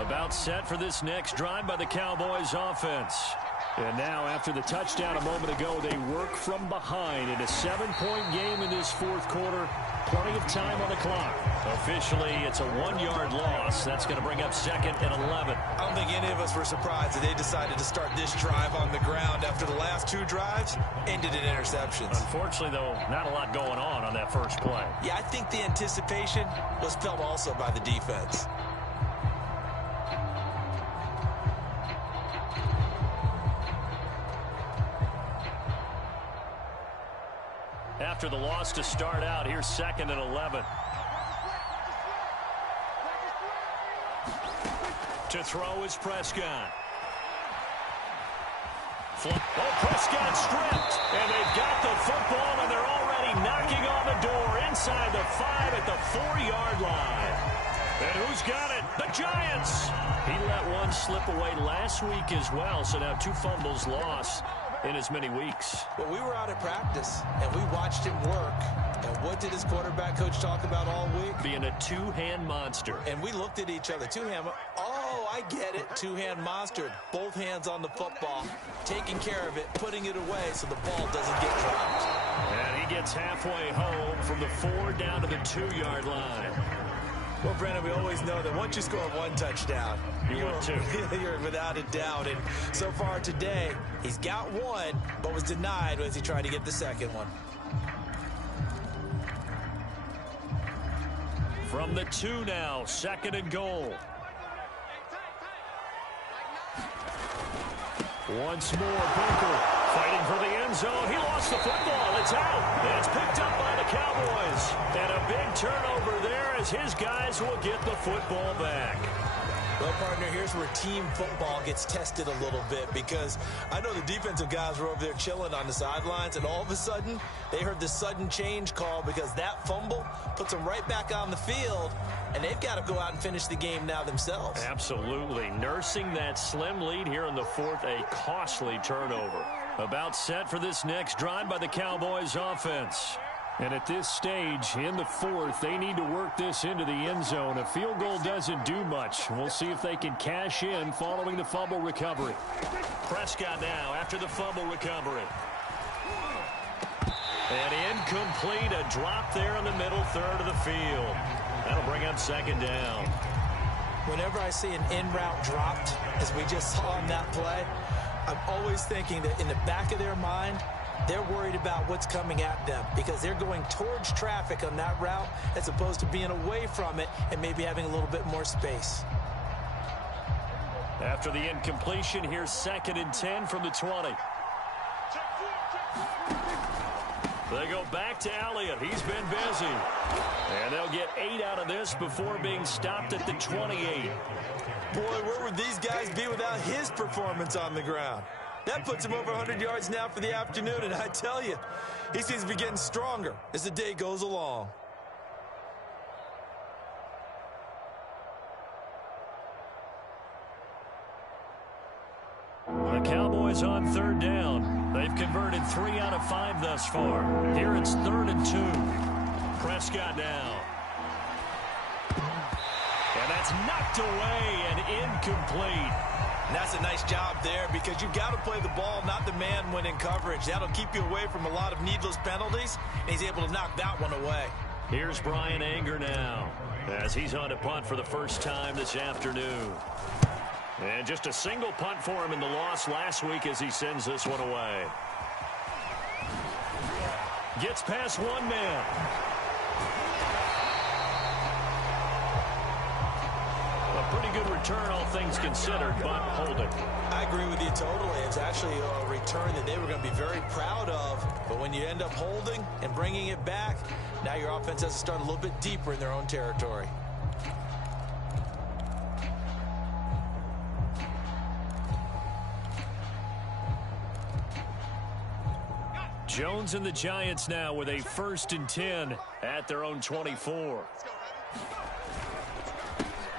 About set for this next drive by the Cowboys offense. And now after the touchdown a moment ago, they work from behind in a 7-point game in this fourth quarter. Plenty of time on the clock. Officially, it's a 1-yard loss. That's going to bring up 2nd and 11. I don't think any of us were surprised that they decided to start this drive on the ground after the last 2 drives ended in interceptions. Unfortunately, though, not a lot going on that first play. Yeah, I think the anticipation was felt also by the defense. After the loss to start out, here's 2nd and 11. To throw is Prescott. Prescott stripped. And they've got the football, and they're already knocking on the door inside the 5 at the 4-yard line. And who's got it? The Giants. He let one slip away last week as well, so now 2 fumbles lost in as many weeks. Well, we were out at practice, and we watched him work. And what did his quarterback coach talk about all week? Being a 2-hand monster. And we looked at each other. 2-hand. Oh, I get it. 2-hand monster. Both hands on the football, taking care of it, putting it away so the ball doesn't get dropped. And he gets halfway home from the 4 down to the 2-yard line. Well, Brandon, we always know that once you score 1 touchdown, you're without a doubt. And so far today, he's got 1, but was denied as he tried to get the 2nd one. From the 2 now, 2nd and goal. Once more, Booker fighting for the end zone. He lost the football. It's out. And it's picked up by the Cowboys. And a big turnover there as his guys will get the football back. Well, partner, here's where team football gets tested a little bit, because I know the defensive guys were over there chilling on the sidelines, and all of a sudden they heard the sudden change call because that fumble puts them right back on the field, and they've got to go out and finish the game now themselves. Absolutely. Nursing that slim lead here in the fourth, a costly turnover. About set for this next drive by the Cowboys offense. And at this stage, in the fourth, they need to work this into the end zone. A field goal doesn't do much. We'll see if they can cash in following the fumble recovery. Prescott now after the fumble recovery. And incomplete, a drop there in the middle third of the field. That'll bring up second down. Whenever I see an in-route dropped, as we just saw on that play, I'm always thinking that in the back of their mind, they're worried about what's coming at them because they're going towards traffic on that route as opposed to being away from it and maybe having a little bit more space. After the incompletion, here's 2nd and 10 from the 20. They go back to Elliott. He's been busy. And they'll get 8 out of this before being stopped at the 28. Boy, where would these guys be without his performance on the ground? That puts him over 100 yards now for the afternoon, and I tell you, he seems to be getting stronger as the day goes along. The Cowboys on 3rd down. They've converted 3 out of 5 thus far. Here it's 3rd and 2. Prescott now. And that's knocked away and incomplete. And that's a nice job there because you've got to play the ball, not the man when in coverage. That'll keep you away from a lot of needless penalties, and he's able to knock that one away. Here's Brian Anger now as he's on to punt for the first time this afternoon. And just a single punt for him in the loss last week as he sends this one away. Gets past one man. A pretty good return, all things considered, but holding. I agree with you totally. It's actually a return that they were going to be very proud of. But when you end up holding and bringing it back, now your offense has to start a little bit deeper in their own territory. Jones and the Giants now with a 1st and 10 at their own 24.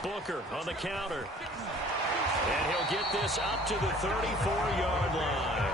Booker on the counter. And he'll get this up to the 34-yard line.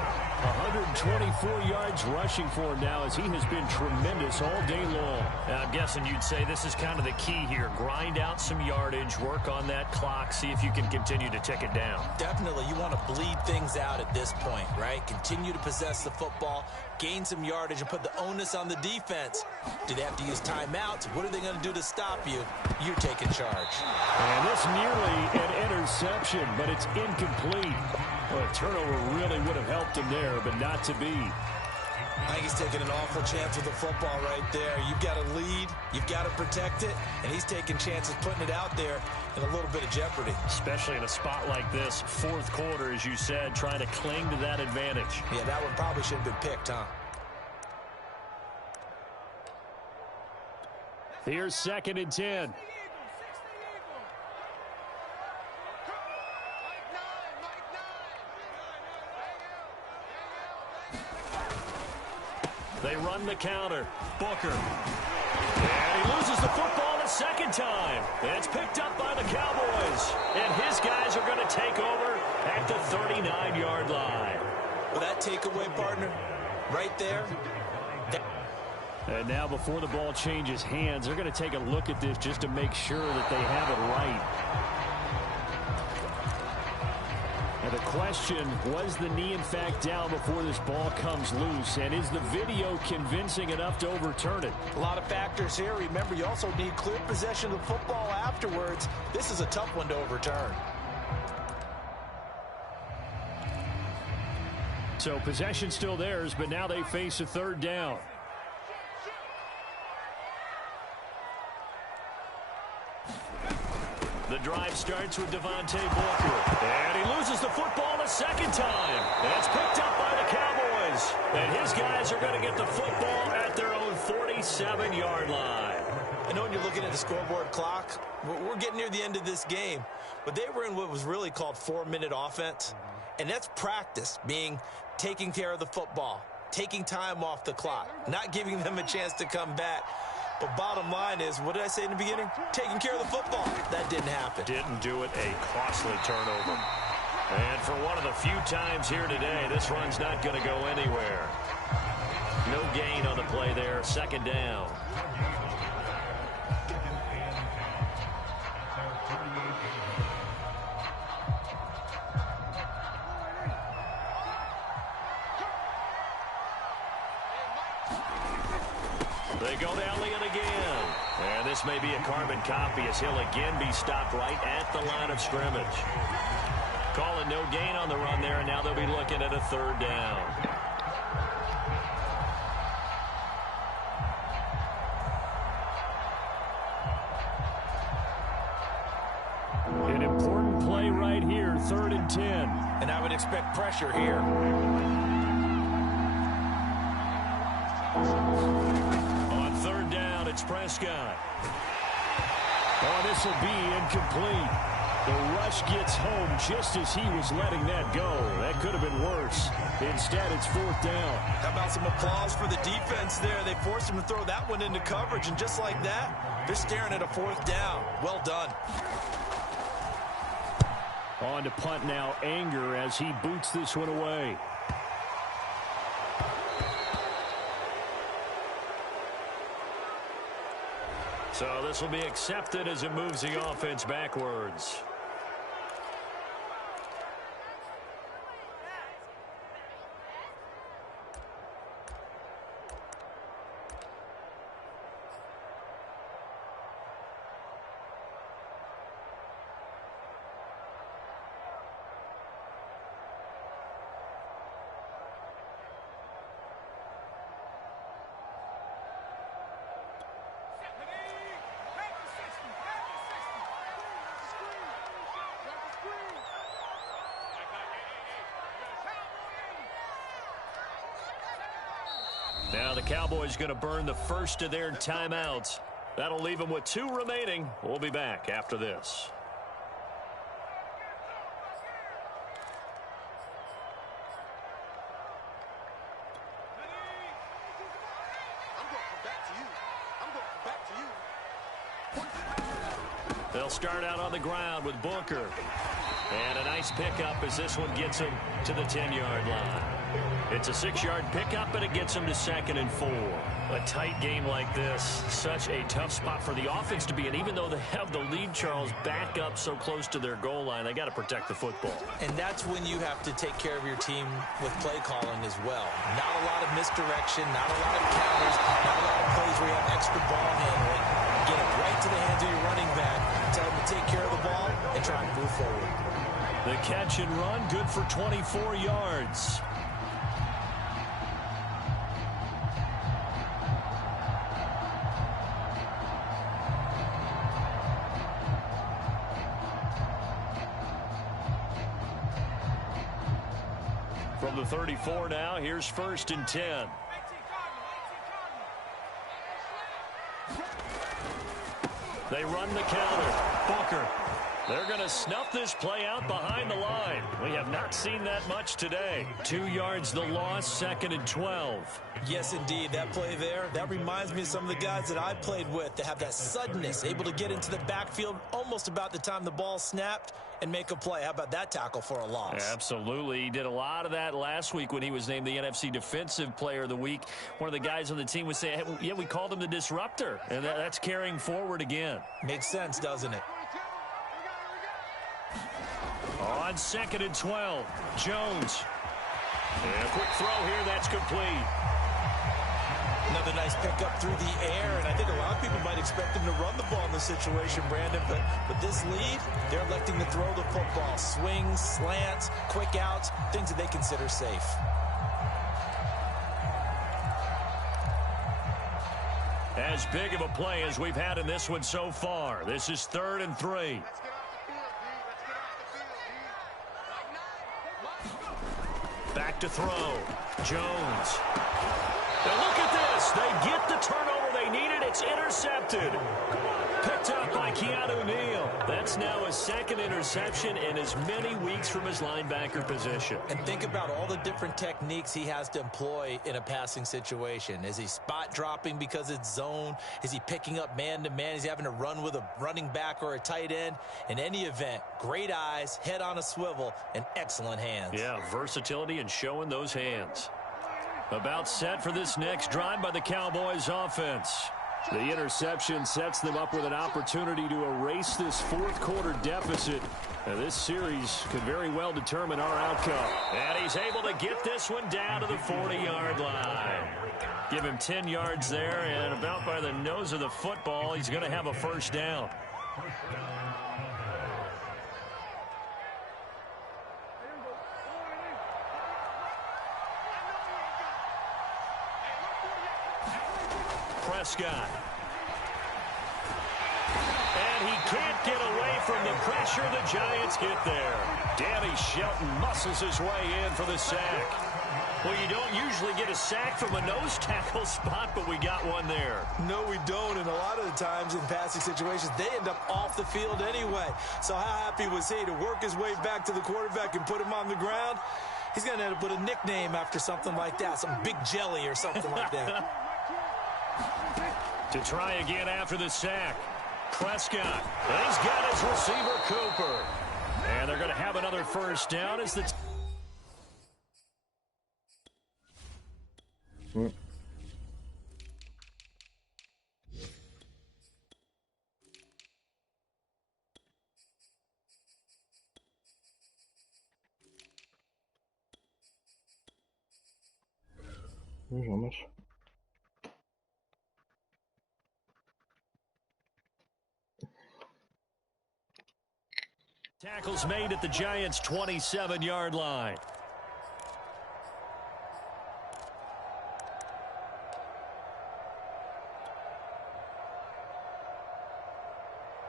124 yards rushing for him now as he has been tremendous all day long. I'm guessing you'd say this is kind of the key here. Grind out some yardage, work on that clock, see if you can continue to tick it down. Definitely, you want to bleed things out at this point, right? Continue to possess the football, gain some yardage, and put the onus on the defense. Do they have to use timeouts? What are they going to do to stop you? You're taking charge. And this nearly an interception, but it's incomplete. Well, a turnover really would have helped him there, but not to be. I think he's taking an awful chance with the football right there. You've got to lead, you've got to protect it, and he's taking chances putting it out there in a little bit of jeopardy. Especially in a spot like this, 4th quarter, as you said, trying to cling to that advantage. Yeah, that one probably should have been picked, huh? Here's 2nd and 10. They run the counter. Booker. And he loses the football a second time. And it's picked up by the Cowboys. And his guys are going to take over at the 39-yard line. Well, that takeaway, partner, right there. And now before the ball changes hands, they're going to take a look at this just to make sure that they have it right. And the question, was the knee in fact down before this ball comes loose? And is the video convincing enough to overturn it? A lot of factors here. Remember, you also need clear possession of the football afterwards. This is a tough one to overturn. So possession still theirs, but now they face a 3rd down. The drive starts with Devontae Booker. And he loses the football a second time. That's picked up by the Cowboys. And his guys are going to get the football at their own 47-yard line. I know when you're looking at the scoreboard clock, we're getting near the end of this game. But they were in what was really called 4-minute offense. And that's practice, being taking care of the football, taking time off the clock, not giving them a chance to come back. But bottom line is, what did I say in the beginning? Taking care of the football. That didn't happen. Didn't do it. A costly turnover. And for one of the few times here today, this run's not going to go anywhere. No gain on the play there. 2nd down. They go to Elliott again. And this may be a carbon copy as he'll again be stopped right at the line of scrimmage. Calling no gain on the run there, and now they'll be looking at a third down. An important play right here, 3rd and 10. And I would expect pressure here. On 3rd down, it's Prescott. Oh, this will be incomplete. The rush gets home just as he was letting that go. That could have been worse. Instead, it's 4th down. How about some applause for the defense there? They forced him to throw that one into coverage, and just like that, they're staring at a 4th down. Well done. On to punt now, Anger, as he boots this one away. So this will be accepted as it moves the offense backwards. Now the Cowboys going to burn the first of their timeouts. That'll leave them with 2 remaining. We'll be back after this. They'll start out on the ground with Booker. And a nice pickup as this one gets him to the 10-yard line. It's a 6-yard pickup, and it gets him to 2nd and 4. A tight game like this, such a tough spot for the offense to be in. Even though they have the lead, Charles, back up so close to their goal line, they got to protect the football. And that's when you have to take care of your team with play calling as well. Not a lot of misdirection, not a lot of counters, not a lot of plays where you have extra ball handling. Get it right to the hands of your running back, tell him to take care of the ball, and try and move forward. The catch and run, good for 24 yards. From the 34 now, here's 1st and 10. They run the counter. Booker. They're going to snuff this play out behind the line. We have not seen that much today. 2 yards the loss, 2nd and 12. Yes, indeed. That play there, that reminds me of some of the guys that I played with that have that suddenness, able to get into the backfield almost about the time the ball snapped and make a play. How about that tackle for a loss? Absolutely. He did a lot of that last week when he was named the NFC Defensive Player of the Week. One of the guys on the team would say, hey, yeah, we called him the disruptor. And that's carrying forward again. Makes sense, doesn't it? On 2nd and 12, Jones. And a quick throw here, that's complete. Another nice pickup through the air, and I think a lot of people might expect him to run the ball in this situation, Brandon, but with this lead, they're electing to throw the football. Swings, slants, quick outs, things that they consider safe. As big of a play as we've had in this one so far. This is 3rd and 3. Back to throw. Jones. Now look at this. They get the turnover they needed. It's intercepted. Picked up by Keanu Neal. That's now his 2nd interception in as many weeks from his linebacker position. And think about all the different techniques he has to employ in a passing situation. Is he spot dropping because it's zone? Is he picking up man-to-man? Is he having to run with a running back or a tight end? In any event, great eyes, head on a swivel, and excellent hands. Yeah, versatility and showing those hands. About set for this next drive by the Cowboys offense. The interception sets them up with an opportunity to erase this fourth quarter deficit. Now, this series could very well determine our outcome. And he's able to get this one down to the 40-yard line. Give him 10 yards there, and about by the nose of the football, he's going to have a first down. Prescott. And he can't get away from the pressure. The Giants get there. Danny Shelton muscles his way in for the sack. Well, you don't usually get a sack from a nose tackle spot, but we got one there. No, we don't, and a lot of the times in passing situations, they end up off the field anyway. So how happy was he to work his way back to the quarterback and put him on the ground? He's going to end up with a nickname after something like that, some Big Jelly or something like that. To try again after the sack. Prescott. And he's got his receiver, Cooper. And they're going to have another first down as the... Vamos. Tackles made at the Giants' 27-yard line.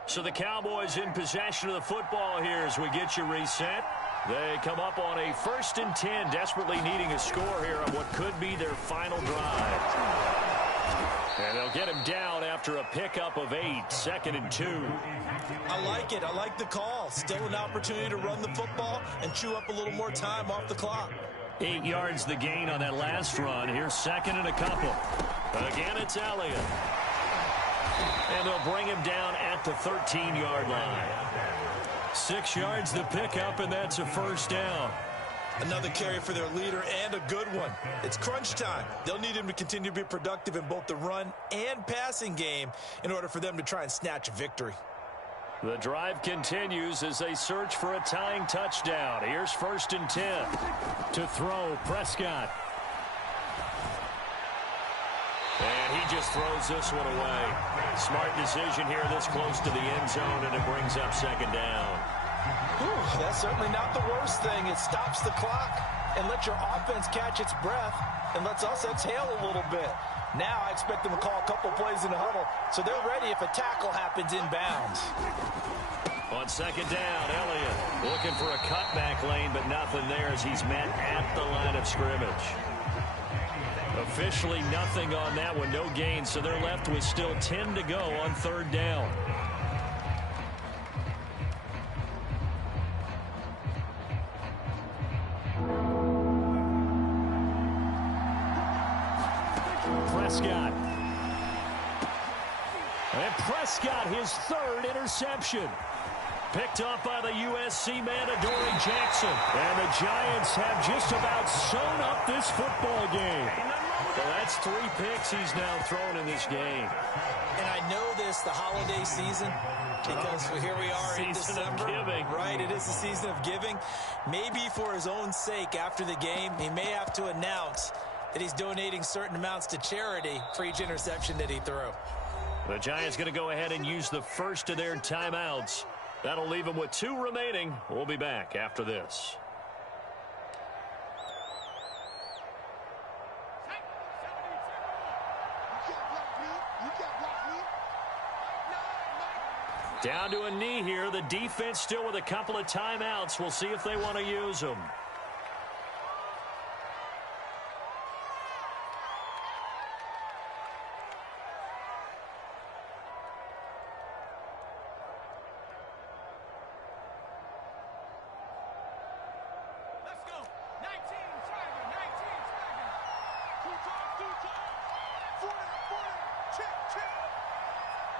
So the Cowboys in possession of the football here as we get you reset. They come up on a 1st and 10, desperately needing a score here on what could be their final drive. And they'll get him down after a pickup of 8, 2nd and 2. I like it. I like the call. Still an opportunity to run the football and chew up a little more time off the clock. 8 yards the gain on that last run. Here's 2nd and a couple. Again, it's Elliott. And they'll bring him down at the 13-yard line. 6 yards the pickup, and that's a first down. Another carry for their leader, and a good one. It's crunch time. They'll need him to continue to be productive in both the run and passing game in order for them to try and snatch a victory. The drive continues as they search for a tying touchdown. Here's 1st and 10. To throw, Prescott. And he just throws this one away. Smart decision here this close to the end zone, and it brings up 2nd down. Whew, that's certainly not the worst thing. It stops the clock and lets your offense catch its breath and lets us exhale a little bit. Now I expect them to call a couple plays in the huddle, so they're ready if a tackle happens inbounds. On 2nd down, Elliott looking for a cutback lane, but nothing there as he's met at the line of scrimmage. Officially nothing on that one, no gain, so they're left with still 10 to go on 3rd down. Prescott. And Prescott, his 3rd interception. Picked up by the USC man, Adoree Jackson. And the Giants have just about sewn up this football game. So that's 3 picks he's now thrown in this game. And I know this, the holiday season, because here we are in December. Season of giving. Right, it is the season of giving. Maybe for his own sake after the game, he may have to announce that he's donating certain amounts to charity for each interception that he threw. The Giants going to go ahead and use the first of their timeouts. That'll leave them with 2 remaining. We'll be back after this. Down to a knee here. The defense still with a couple of timeouts. We'll see if they want to use them.